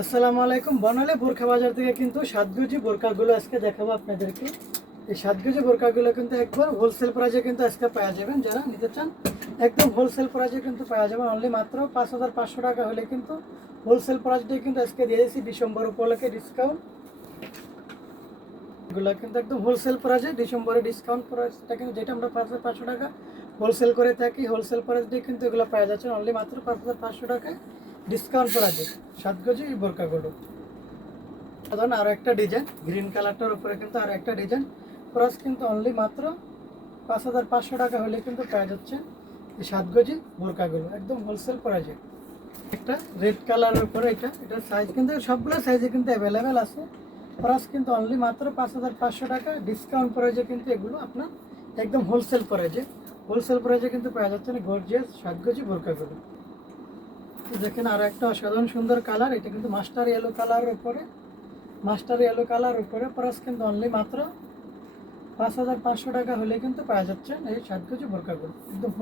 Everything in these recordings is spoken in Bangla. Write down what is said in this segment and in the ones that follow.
আসসালামু আলাইকুম। বনালে বোরখা বাজার থেকে কিন্তু 7 গজি বোরকাগুলো আজকে দেখাবো আপনাদেরকে। এই 7 গজি বোরকাগুলো কিন্তু একবার হোলসেল প্রাইসে কিন্তু আজকে পাওয়া যাবেন। যারা নিতে চান একদম হোলসেল প্রাইসে কিন্তু পাওয়া যাবে। অনলি মাত্র 5,500 টাকা হলে কিন্তু হোলসেল প্রাইসটাই কিন্তু আজকে দিয়ে দিয়েছি ডিসেম্বর উপলক্ষে ডিসকাউন্ট। এগুলো কিন্তু একদম হোলসেল প্রাইসে ডিসেম্বরে ডিসকাউন্ট প্রাইসটা কিন্তু যেটা আমরা 5,500 টাকা হোলসেল করে থাকি, হোলসেল প্রাইস দিয়ে কিন্তু এগুলো পাওয়া যাচ্ছে অনলি মাত্র 5,500 টাকায় ডিসকাউন্ট প্রাইসে 7 গজি এই বোরকাগুলো। ধরুন আরও একটা ডিজাইন গ্রিন কালারটার উপরে কিন্তু আরও একটা ডিজাইন প্রাইস কিন্তু অনলি মাত্র 5,500 টাকা হলে কিন্তু পাওয়া যাচ্ছে এই 7 গজি বোরকাগুলো একদম হোলসেল প্রাইসে। একটা রেড কালারের উপরে এটার সাইজ কিন্তু সবগুলো সাইজে কিন্তু অ্যাভেলেবেল আছে। প্রাইস কিন্তু অনলি মাত্র 5,500 টাকা ডিসকাউন্ট প্রাইসে কিন্তু এগুলো আপনার একদম হোলসেল প্রাইসে কিন্তু পাওয়া যাচ্ছে না গর্জিয়াস 7 গজি বোরকাগুলো। দেখেন আরও একটা অসাধারণ সুন্দর কালার, এটা কিন্তু মাস্টার ইয়েলো কালার উপরে প্রাইস কিন্তু অনলি মাত্র 5,500 টাকা হলে কিন্তু পাওয়া যাচ্ছে এই 7 গজি বোরকাগুলো একদম।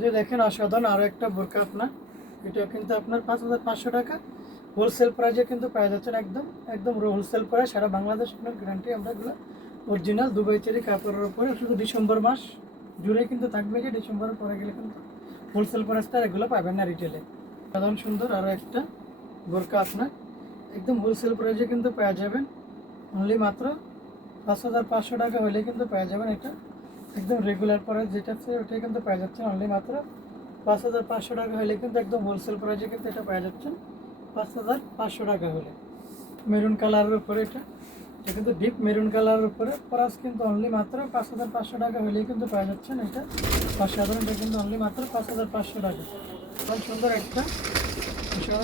যে দেখেন অসাধারণ আরও একটা বোরকা আপনার, এটা কিন্তু আপনার 5,500 টাকা হোলসেল প্রাইসে কিন্তু পাওয়া যাচ্ছে একদম হোলসেল প্রাইস। সারা বাংলাদেশ আপনার গ্যারান্টি আমরা এগুলো অরিজিনাল দুবাই চেরি কাপড়ের উপরে শুধু ডিসেম্বর মাস জুড়ে কিন্তু থাকবে, যে ডিসেম্বরের পরে গেলে কিন্তু হোলসেল প্রাইসটা এগুলো পাবেন না রিটেলে। সাধারণ সুন্দর আরও একটা বোরকা আপনার একদম হোলসেল প্রাইসে কিন্তু পাওয়া যাবেন অনলি মাত্র 5,500 টাকা হলে কিন্তু পাওয়া যাবেন। এটা একদম রেগুলার প্রাইস যেটা আছে ওটাই কিন্তু পাওয়া যাচ্ছে অনলি মাত্র 5,500 টাকা হলে কিন্তু একদম হোলসেল প্রাইসে কিন্তু এটা পাওয়া যাচ্ছে 5,500 টাকা হলে। মেরুন কালারের উপরে এটা কিন্তু ডিপ মেরুন কালারের উপরে প্রাইস কিন্তু অনলি মাত্র 5,500 টাকা হলেই কিন্তু পাওয়া যাচ্ছে এটা অসাধারণ। এটা কিন্তু অনলি মাত্র 5,500 টাকা।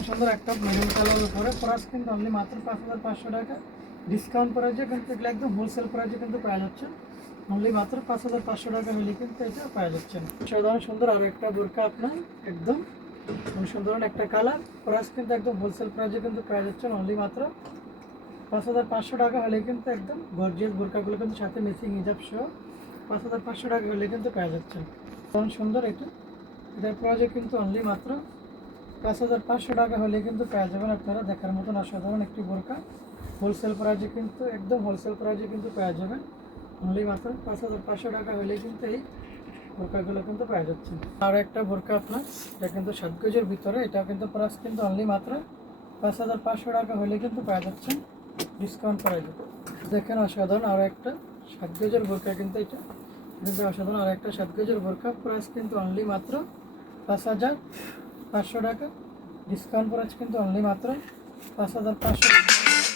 সুন্দর একটা মেরুন কালারের উপরে প্রাইস কিন্তু অনলি মাত্র 5,500 টাকা ডিসকাউন্ট প্রাইসে কিন্তু এগুলো একদম হোলসেল প্রাইসে কিন্তু পাওয়া যাচ্ছে অনলি মাত্র 5,500 টাকা হলে কিন্তু এটা পাওয়া যাচ্ছে। সাধারণ সুন্দর আরও একটা বোরকা আপনার একদম সুন্দর একটা কালার প্রাইস কিন্তু একদম হোলসেল প্রাইসে কিন্তু পাওয়া যাচ্ছে অনলি মাত্র 5,500 টাকা হলে কিন্তু একদম গর্জিয়াস বোরকাগুলো কিন্তু সাথে মেসিং হিজাব সহ 5,500 টাকা হলে কিন্তু পাওয়া যাচ্ছে। কারণ সুন্দর এটার প্রাইসে কিন্তু অনলি মাত্র 5,500 টাকা হলে কিন্তু পাওয়া যাবেন। আপনারা দেখার মতন অসাধারণ একটি বোরকা হোলসেল প্রাইসে কিন্তু একদম হোলসেল প্রাইসে কিন্তু পাওয়া যাবেন অনলি মাত্র 5,500 টাকা হলে কিন্তু এই বোরকাগুলো কিন্তু পাওয়া যাচ্ছে। আর একটা বোরকা আপনার এটা কিন্তু 7 গজের ভিতরে, এটা কিন্তু প্রাইস কিন্তু অনলি মাত্র 5,500 টাকা হলে কিন্তু পাওয়া যাচ্ছে ডিসকাউন্ট প্রাইসে। দেখেন অসাধারণ আরও একটা 7 গজের বোরকা কিন্তু এটা কিন্তু অসাধারণ আর একটা 7 গজের বোরকা প্রাইস কিন্তু অনলি মাত্র 5,500 টাকা ডিসকাউন্ট প্রাইস কিন্তু অনলি মাত্র 5,500